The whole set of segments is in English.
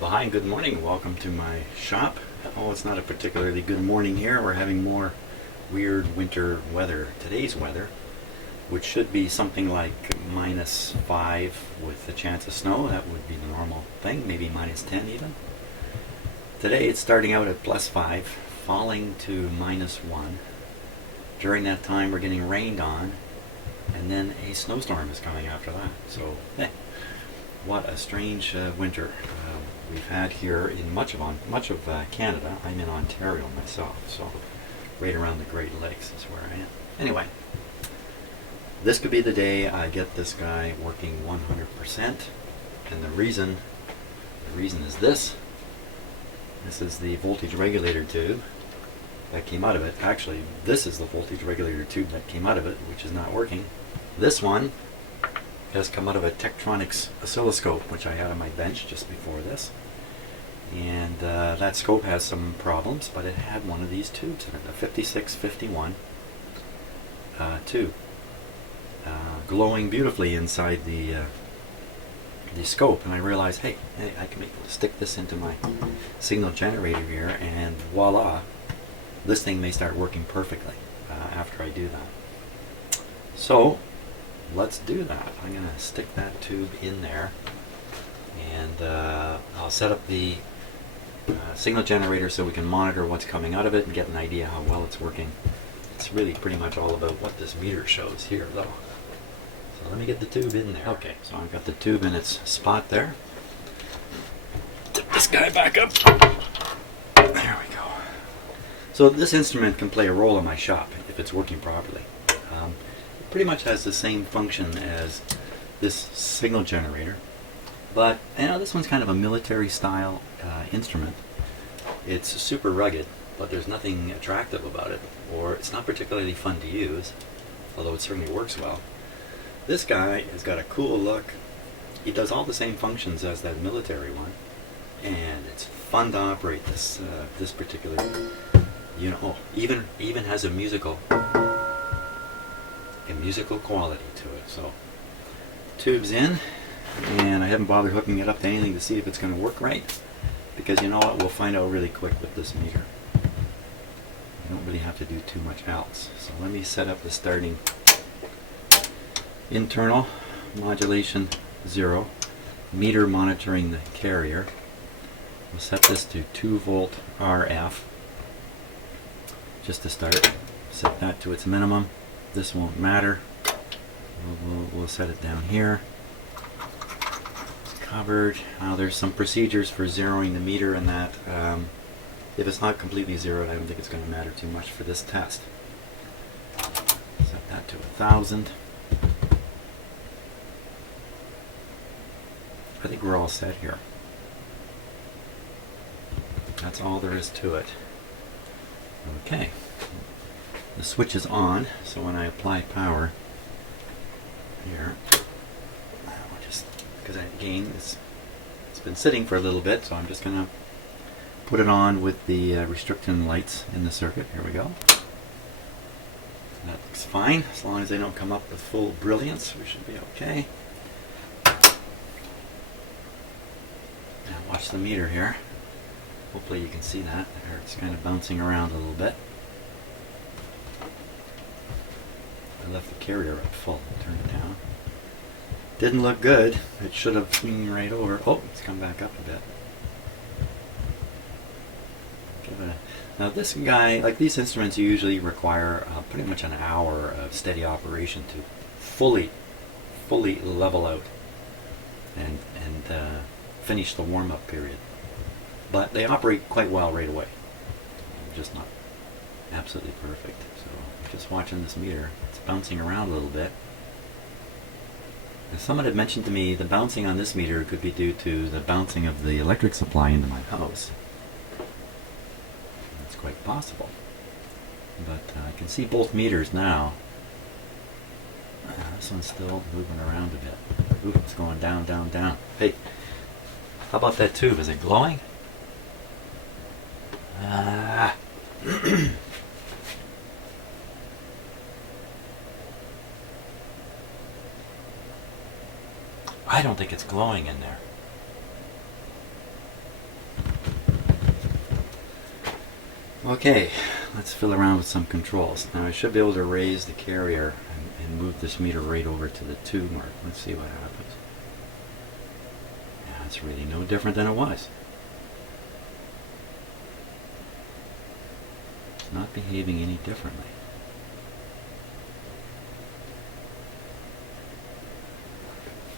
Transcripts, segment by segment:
Well, hi, good morning. Welcome to my shop. Oh, it's not a particularly good morning here. We're having more weird winter weather. Today's weather, which should be something like -5 with a chance of snow. That would be the normal thing, maybe -10 even. Today it's starting out at +5, falling to -1. During that time we're getting rained on, and then a snowstorm is coming after that. So, what a strange winter we've had here in much of Canada. I'm in Ontario myself, so right around the Great Lakes is where I am. Anyway, this could be the day I get this guy working 100%, and the reason is this. This is the voltage regulator tube that came out of it. Actually, this is the voltage regulator tube that came out of it, which is not working. This one has come out of a Tektronix oscilloscope, which I had on my bench just before this. And that scope has some problems, but it had one of these tubes in it, a 5651 tube, glowing beautifully inside the scope. And I realized, hey, I can stick this into my signal generator here, and voila, this thing may start working perfectly after I do that. So let's do that. I'm going to stick that tube in there, and I'll set up the signal generator so we can monitor what's coming out of it and get an idea how well it's working. It's really pretty much all about what this meter shows here, though. So let me get the tube in there. Okay, so I've got the tube in its spot there. Tip this guy back up. There we go. So this instrument can play a role in my shop if it's working properly. It pretty much has the same function as this signal generator, but this one's kind of a military style instrument. It's super rugged, but there's nothing attractive about it, or it's not particularly fun to use, although it certainly works well. This guy has got a cool look. He does all the same functions as that military one, and it's fun to operate this particular unit. Oh, even has a musical quality to it. So tube's in, and I haven't bothered hooking it up to anything to see if it's going to work right, because you know what, we'll find out really quick with this meter. You don't really have to do too much else. So let me set up the starting internal modulation 0, meter monitoring the carrier. We'll set this to 2-volt RF just to start. Set that to its minimum. This won't matter. We'll set it down here. Covered. Now there's some procedures for zeroing the meter, and that if it's not completely zeroed, I don't think it's going to matter too much for this test. Set that to 1000. I think we're all set here. That's all there is to it. Okay. The switch is on, so when I apply power here, because again it's been sitting for a little bit, so I'm just going to put it on with the restriction lights in the circuit. Here we go. That looks fine. As long as they don't come up with full brilliance, we should be okay. Now watch the meter here. Hopefully you can see that. It's kind of bouncing around a little bit. I left the carrier up full. Turn it down. Didn't look good. It should have swung right over. Oh, it's come back up a bit. Now this guy, like these instruments, usually require pretty much an hour of steady operation to fully level out and finish the warm-up period. But they operate quite well right away. Just not absolutely perfect. So just watching this meter, it's bouncing around a little bit. And someone had mentioned to me the bouncing on this meter could be due to the bouncing of the electric supply into my house. That's quite possible. But I can see both meters now. This one's still moving around a bit. Ooh, it's going down, down, down. Hey, how about that tube? Is it glowing? I don't think it's glowing in there. Okay, let's fiddle around with some controls. Now I should be able to raise the carrier and move this meter right over to the 2 mark. Let's see what happens. Yeah, it's really no different than it was. It's not behaving any differently.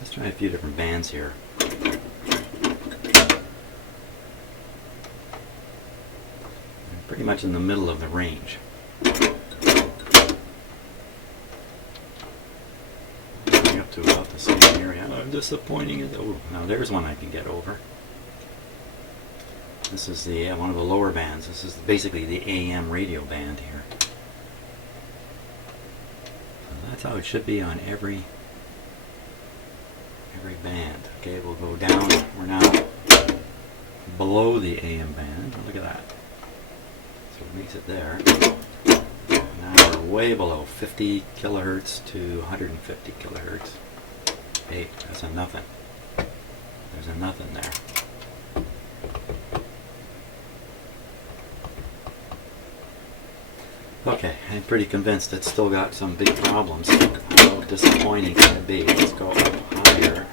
Let's try a few different bands here. Pretty much in the middle of the range. Going up to about the same area. How disappointing is it? Oh, now there's one I can get over. This is the one of the lower bands. This is basically the AM radio band here. So that's how it should be on every band. Okay, we'll go down. We're now below the AM band. Look at that. So it makes it there. Now we're way below 50 kilohertz to 150 kilohertz. Hey, that's a nothing. There's a nothing there. Okay, I'm pretty convinced it's still got some big problems. How disappointing can it be? Let's go up higher.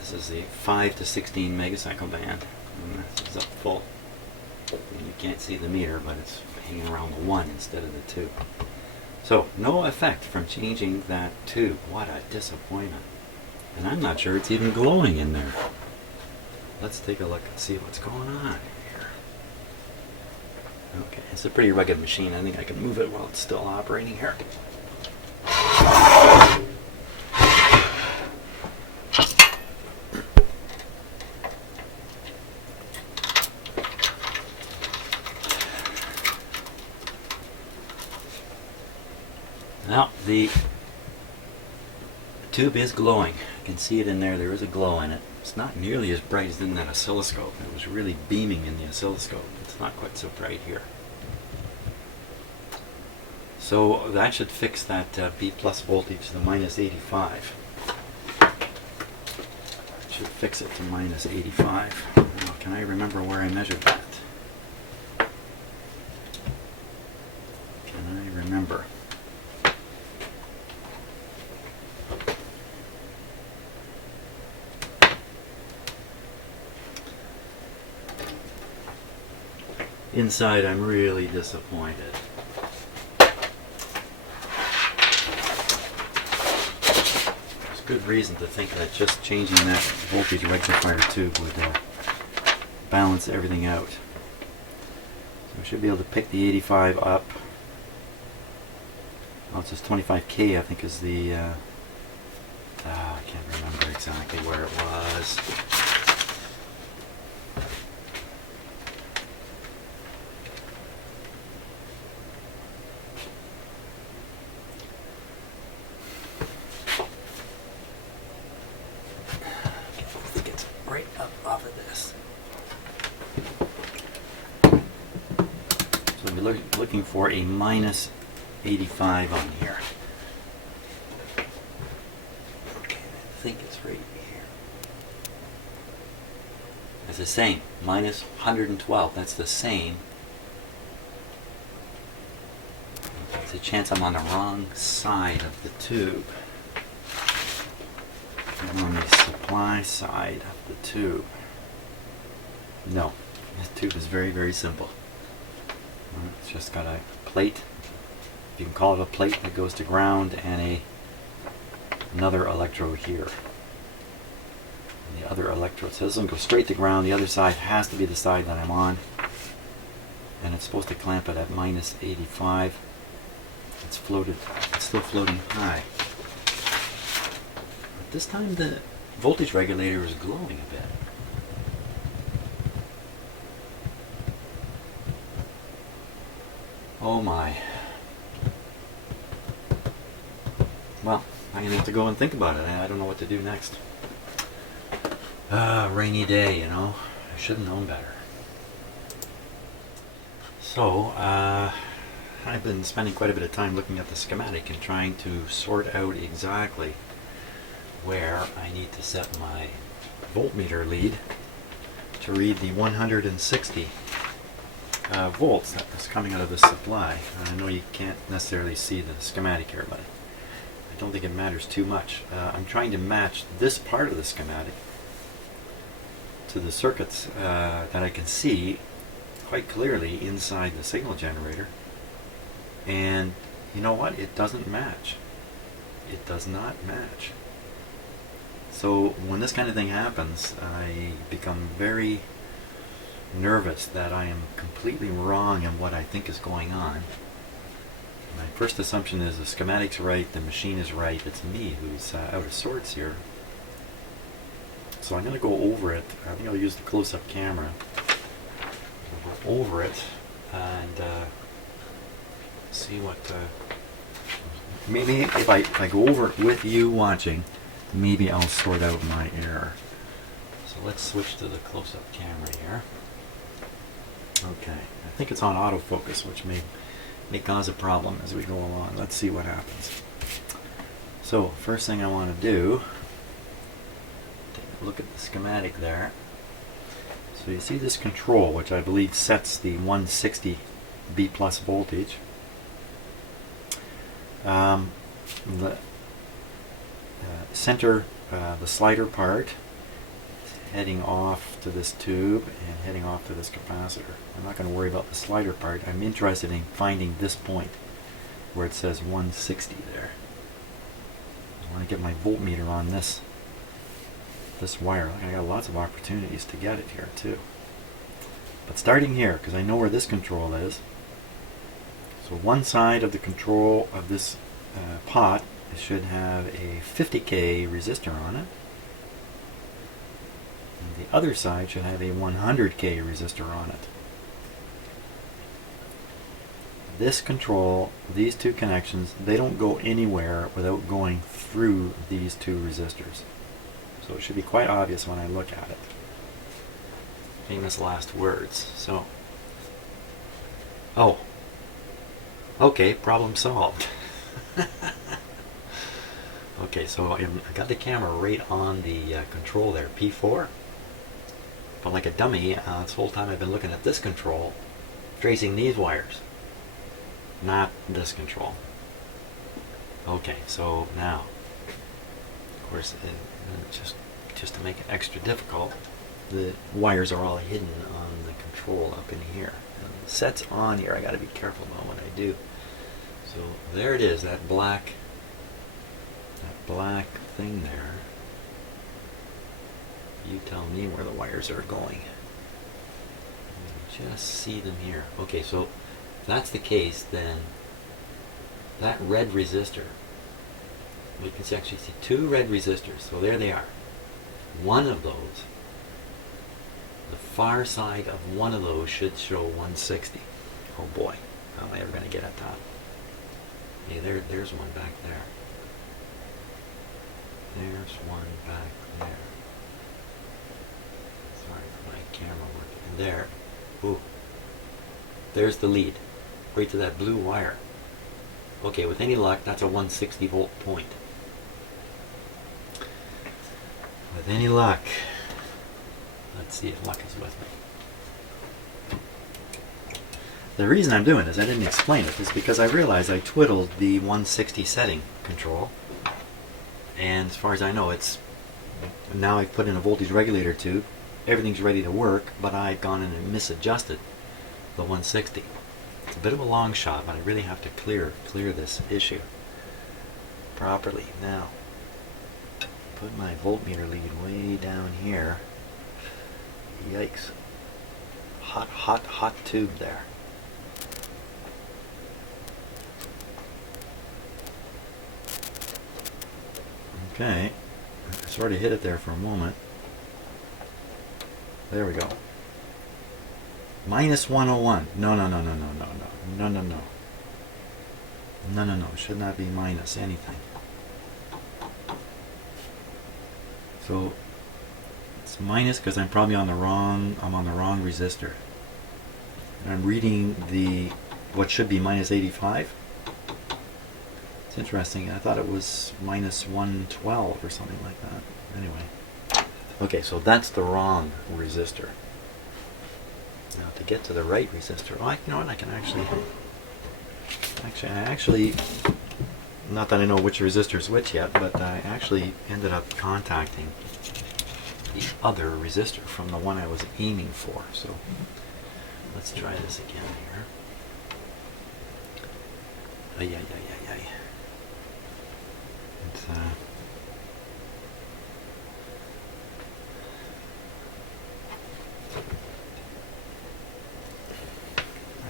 This is the 5 to 16 megacycle band. And this is up full. And you can't see the meter, but it's hanging around the 1 instead of the 2. So, no effect from changing that tube. What a disappointment. And I'm not sure it's even glowing in there. Let's take a look and see what's going on here. Okay, it's a pretty rugged machine. I think I can move it while it's still operating here. Now, the tube is glowing. You can see it in there. There is a glow in it. It's not nearly as bright as in that oscilloscope. It was really beaming in the oscilloscope. It's not quite so bright here. So that should fix that B plus voltage to minus 85. It should fix it to minus 85. Now, can I remember where I measured that? Can I remember? Inside, I'm really disappointed. There's good reason to think that just changing that voltage rectifier tube would balance everything out. So we should be able to pick the 85 up. Oh, it's just 25K, I think, is the... I can't remember exactly where it was. Looking for a minus 85 on here. Okay, I think it's right here. It's the same, minus 112. That's the same. There's a chance I'm on the wrong side of the tube. I'm on the supply side of the tube. No, the tube is very, very simple. It's just got a plate, you can call it a plate, that goes to ground, and another electrode here. And the other electrode, so this one goes straight to ground. The other side has to be the side that I'm on, and it's supposed to clamp it at minus 85. It's still floating high. But this time the voltage regulator is glowing a bit. Oh my. Well, I'm going to have to go and think about it. I don't know what to do next. Rainy day, you know. I should have known better. So, I've been spending quite a bit of time looking at the schematic and trying to sort out exactly where I need to set my voltmeter lead to read the 160 volts that is coming out of the supply. I know you can't necessarily see the schematic here, but I don't think it matters too much. I'm trying to match this part of the schematic to the circuits that I can see quite clearly inside the signal generator, and you know what? It doesn't match. It does not match. So when this kind of thing happens, I become very nervous that I am completely wrong in what I think is going on. My first assumption is the schematic's right, the machine is right, it's me who's out of sorts here. So I'm going to go over it. I think I'll use the close-up camera. I'll go over it and see what... maybe if I go over it with you watching, maybe I'll sort out my error. So let's switch to the close-up camera here. Okay, I think it's on autofocus, which may cause a problem as we go along. Let's see what happens. So first thing I want to do, take a look at the schematic there. So you see this control, which I believe sets the 160 B plus voltage. The center, the slider part, is heading off to this tube and heading off to this capacitor. I'm not going to worry about the slider part. I'm interested in finding this point where it says 160 there. I want to get my voltmeter on this wire. I got lots of opportunities to get it here too. But starting here, because I know where this control is. So one side of the control of this pot should have a 50K resistor on it. And the other side should have a 100K resistor on it. This control, these two connections, they don't go anywhere without going through these two resistors. So it should be quite obvious when I look at it. Famous last words. So, oh, okay, problem solved. Okay, so I got the camera right on the control there, P4. But like a dummy, this whole time I've been looking at this control, tracing these wires, not this control. Okay, so now, of course, just to make it extra difficult, the wires are all hidden on the control up in here. And the set's on here. I got to be careful about what I do. So there it is, that black thing there. You tell me where the wires are going. Just see them here. Okay, so if that's the case, then that red resistor, you can actually see two red resistors. So there they are. One of those, the far side of one of those should show 160. Oh boy, how am I ever going to get at that? Okay, there's one back there. There's one back there. Sorry for my camera working. And there. Ooh. There's the lead. Right to that blue wire. Okay, with any luck, that's a 160 volt point. With any luck. Let's see if luck is with me. The reason I'm doing this, I didn't explain it, is because I realized I twiddled the 160 setting control. And as far as I know, it's now I've put in a voltage regulator tube. Everything's ready to work, but I've gone in and misadjusted the 160. It's a bit of a long shot, but I really have to clear this issue properly. Now, put my voltmeter lead way down here. Yikes. Hot tube there. Okay, I sort of hit it there for a moment. There we go. Minus 101. No. It should not be minus anything. So it's minus because I'm probably on the wrong resistor. And I'm reading the what should be minus 85. It's interesting. I thought it was minus 112 or something like that. Anyway. Okay, so that's the wrong resistor. Now to get to the right resistor. Oh, you know what? I can actually, not that I know which resistor is which yet, but I actually ended up contacting the other resistor from the one I was aiming for. So let's try this again here. Ay. It's, I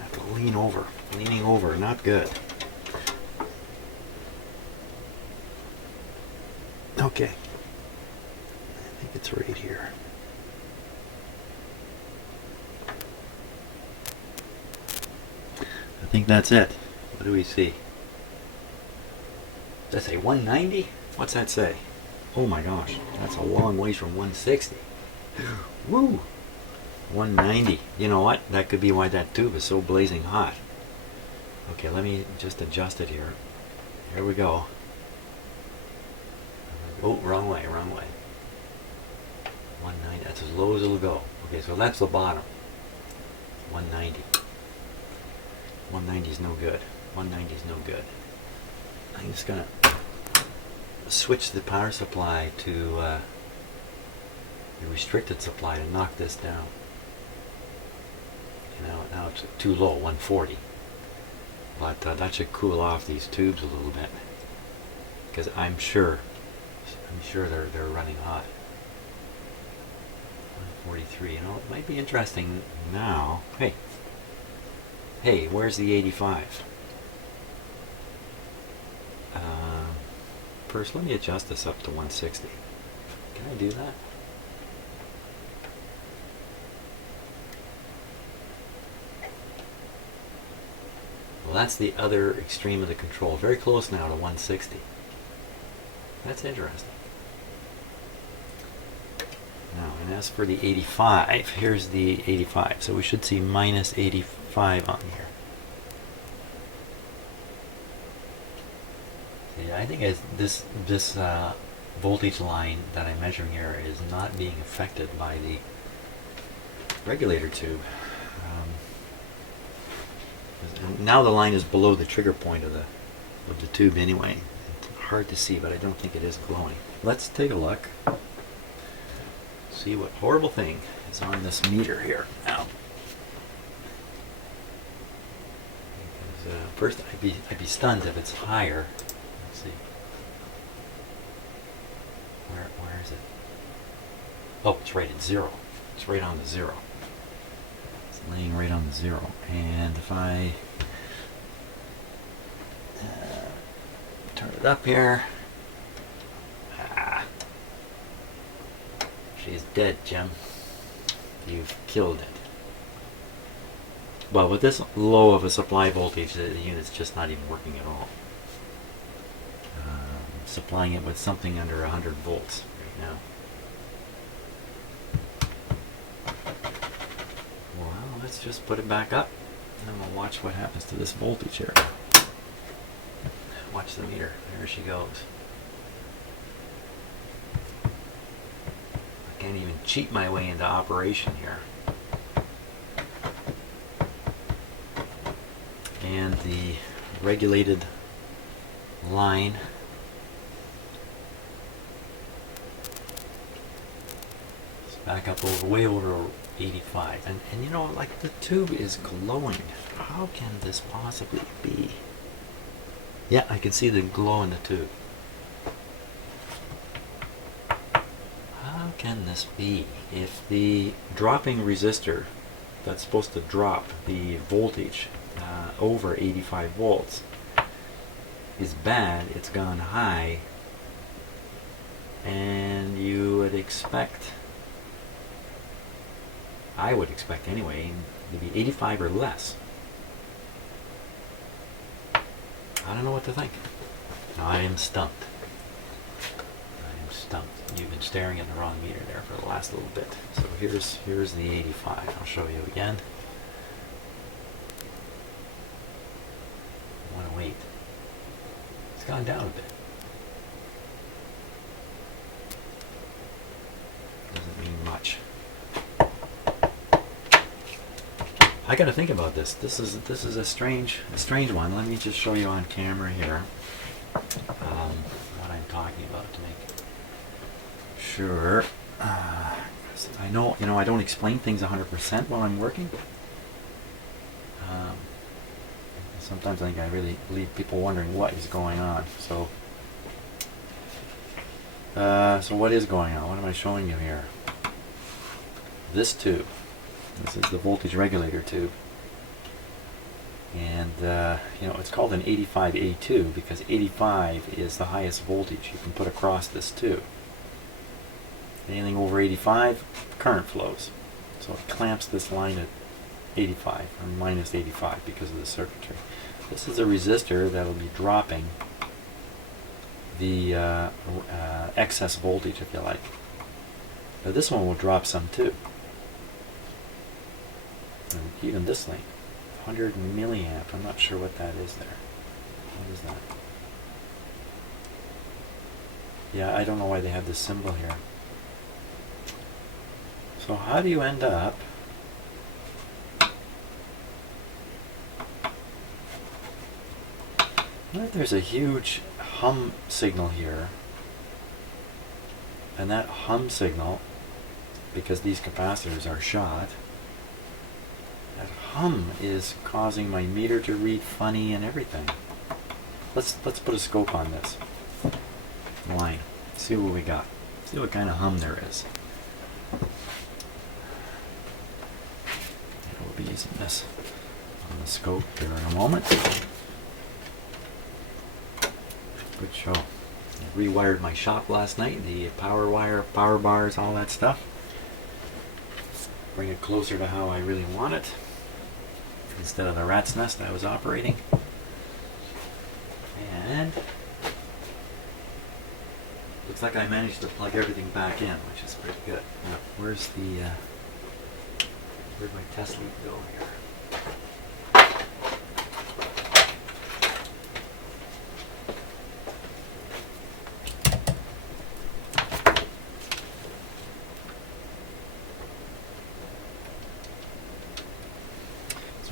have to leaning over, not good. Okay, I think it's right here. I think that's it. What do we see? Does that say 190? What's that say? Oh my gosh, that's a long ways from 160. Woo! 190. You know what? That could be why that tube is so blazing hot. Okay, let me just adjust it here. Here we go. Oh, wrong way. 190. That's as low as it'll go. Okay, so that's the bottom. 190. 190 is no good. 190 is no good. I'm just gonna switch the power supply to the restricted supply to knock this down. You know, now it's too low, 140. But that should cool off these tubes a little bit, because I'm sure they're running hot. 143. You know, it might be interesting now. Hey, where's the 85? First, let me adjust this up to 160. Can I do that? Well, that's the other extreme of the control. Very close now to 160. That's interesting. Now, and as for the 85, here's the 85. So we should see minus 85 on here. See, I think this voltage line that I'm measuring here is not being affected by the regulator tube. Now the line is below the trigger point of the tube anyway. It's hard to see, but I don't think it is glowing. Let's take a look. See what horrible thing is on this meter here now. First, I'd be stunned if it's higher. Let's see. Where is it? Oh, it's right at 0. It's right on the 0. It's laying right on the 0. And if I turn it up here, she's dead, Jim. You've killed it. Well, with this low of a supply voltage, the unit's just not even working at all. Supplying it with something under 100 volts right now. Well, let's just put it back up, and we'll watch what happens to this voltage here. Watch the meter. There she goes. I can't even cheat my way into operation here. And the regulated line is back up way over 85. And you know, like, the tube is glowing. How can this possibly be? Yeah, I can see the glow in the tube. How can this be? If the dropping resistor that's supposed to drop the voltage over 85 volts is bad, it's gone high, and you would expect, I would expect anyway, to be 85 or less. I don't know what to think. I am stumped. I am stumped. You've been staring at the wrong meter there for the last little bit. So here's the 85. I'll show you again. 108. It's gone down a bit. Doesn't mean much. I got to think about this. This is a strange one. Let me just show you on camera here what I'm talking about to make sure. I know, I don't explain things 100% while I'm working. Sometimes I think I really leave people wondering what is going on. So, so what is going on? What am I showing you here? This tube. This is the voltage regulator tube. And, it's called an 85A2 because 85 is the highest voltage you can put across this tube. Anything over 85, current flows. So it clamps this line at 85 or minus 85 because of the circuitry. This is a resistor that will be dropping the excess voltage, if you like. Now this one will drop some too. And even this link, 100 milliamp. I'm not sure what that is there. What is that? Yeah, I don't know why they have this symbol here. So how do you end up there's a huge hum signal here, and that hum signal, because these capacitors are shot, that hum is causing my meter to read funny and everything. Let's put a scope on this line, see what we got, see what kind of hum there is. We'll be using this on the scope here in a moment. Good show. I rewired my shop last night, the power wire, power bars, all that stuff. Bring it closer to how I really want it, instead of the rat's nest I was operating. And looks like I managed to plug everything back in, which is pretty good. Now, where'd my test lead go here?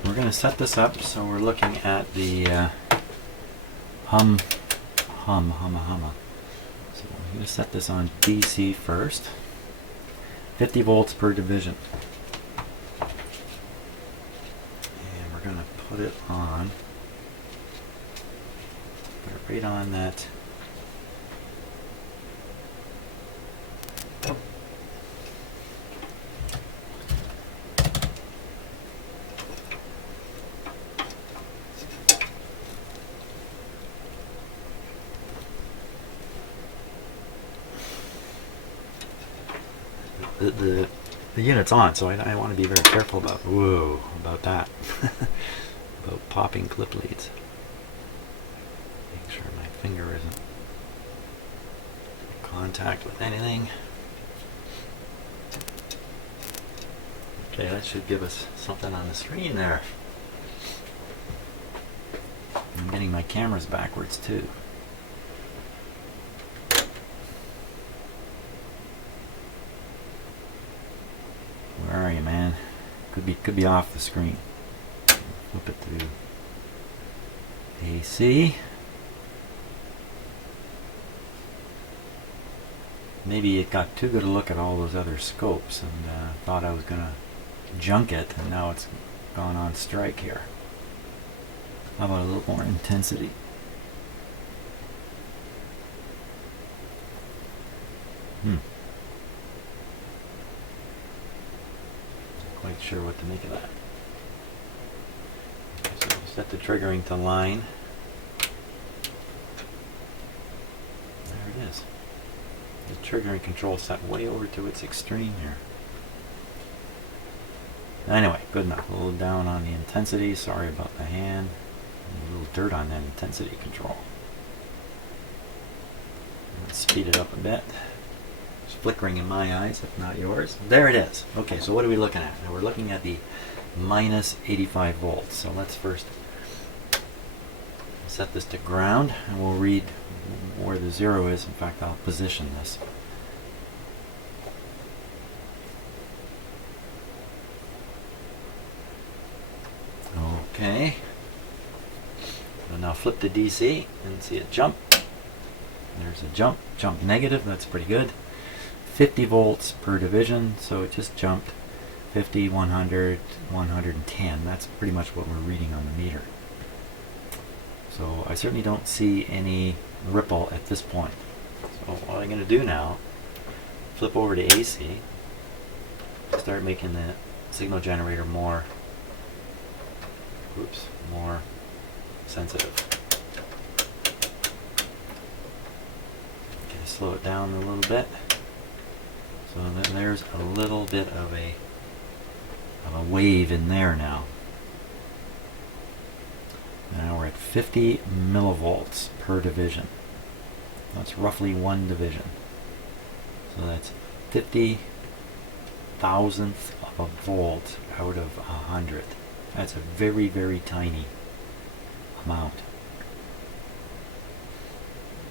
We're going to set this up so we're looking at the hum. So I'm going to set this on DC first. 50 volts per division. And we're going to put it right on that. The unit's on, so I want to be very careful about that. About popping clip leads. Make sure my finger isn't in contact with anything. Okay, that should give us something on the screen there. I'm getting my cameras backwards too. Where are you, man? Could be off the screen. Flip it to AC. Maybe it got too good a look at all those other scopes and thought I was gonna junk it, and now it's gone on strike here. How about a little more intensity? Quite sure what to make of that. Okay, so set the triggering to line. There it is. The triggering control set way over to its extreme here. Anyway, good enough. A little down on the intensity. Sorry about the hand. A little dirt on that intensity control. Let's speed it up a bit. Flickering in my eyes, if not yours. There it is. Okay, so what are we looking at? Now we're looking at the minus 85 volts. So let's first set this to ground, and we'll read where the zero is. In fact, I'll position this. flip to DC and see it jump. There's a jump negative, that's pretty good. 50 volts per division, so it just jumped 50, 100, 110. That's pretty much what we're reading on the meter. So I certainly don't see any ripple at this point. So what I'm going to do now, flip over to AC, start making the signal generator more sensitive. Okay, slow it down a little bit. So then there's a little bit of a wave in there now. Now we're at 50 millivolts per division. That's roughly one division. So that's 50 thousandth of a volt out of 100. That's a very, very tiny amount.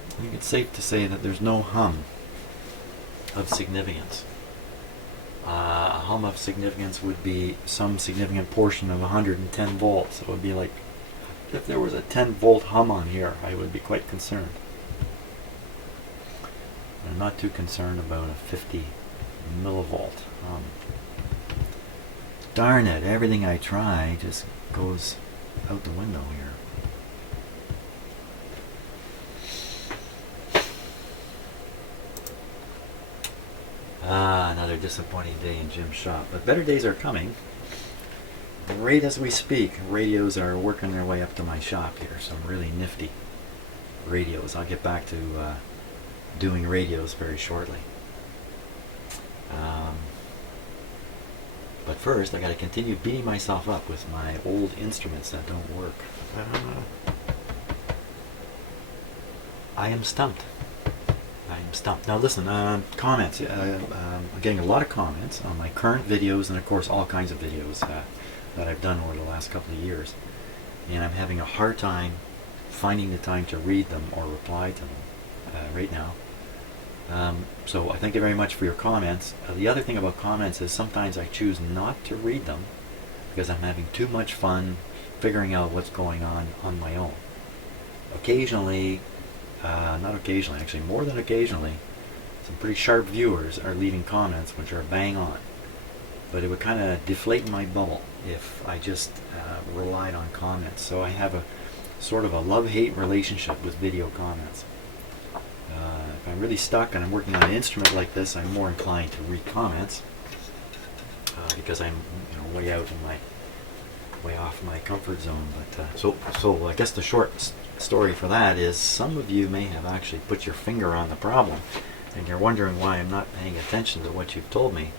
I think it's safe to say that there's no hum of significance. A hum of significance would be some significant portion of 110 volts. It would be like if there was a 10 volt hum on here, I would be quite concerned. I'm not too concerned about a 50 millivolt hum. Darn it, everything I try just goes out the window here. Another disappointing day in Jim's shop. But better days are coming. Right as we speak, radios are working their way up to my shop here. Some really nifty radios. I'll get back to doing radios very shortly. But first, I got to continue beating myself up with my old instruments that don't work. I am stumped. Now listen, comments. I'm getting a lot of comments on my current videos and of course all kinds of videos that I've done over the last couple of years. And I'm having a hard time finding the time to read them or reply to them right now. So I thank you very much for your comments. The other thing about comments is sometimes I choose not to read them because I'm having too much fun figuring out what's going on my own. Occasionally, not occasionally, actually more than occasionally, some pretty sharp viewers are leaving comments which are bang on. But it would kind of deflate my bubble if I just relied on comments. So I have a sort of a love-hate relationship with video comments. If I'm really stuck and I'm working on an instrument like this, I'm more inclined to read comments because I'm way off my comfort zone. But so I guess the short story for that is some of you may have actually put your finger on the problem, and you're wondering why I'm not paying attention to what you've told me.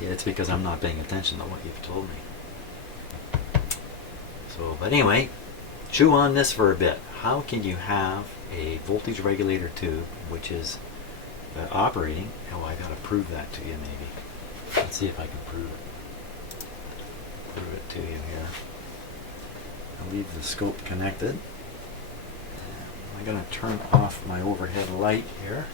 It's because I'm not paying attention to what you've told me. So, but anyway, chew on this for a bit. How can you have a voltage regulator tube which is operating? Oh, I gotta prove that to you maybe. Let's see if I can prove it to you here. I'll leave the scope connected. I'm gonna turn off my overhead light here.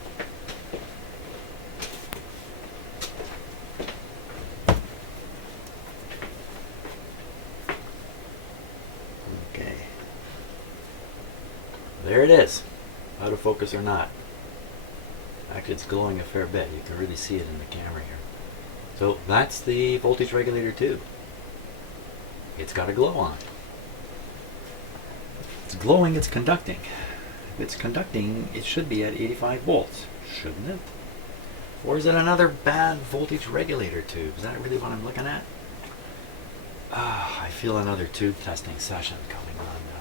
Okay. There it is. Out of focus or not. Actually, it's glowing a fair bit. You can really see it in the camera here. So that's the voltage regulator tube. It's got a glow on. It's glowing, it's conducting. If it's conducting, it should be at 85 volts, shouldn't it? Or is it another bad voltage regulator tube? Is that really what I'm looking at? I feel another tube testing session coming on now.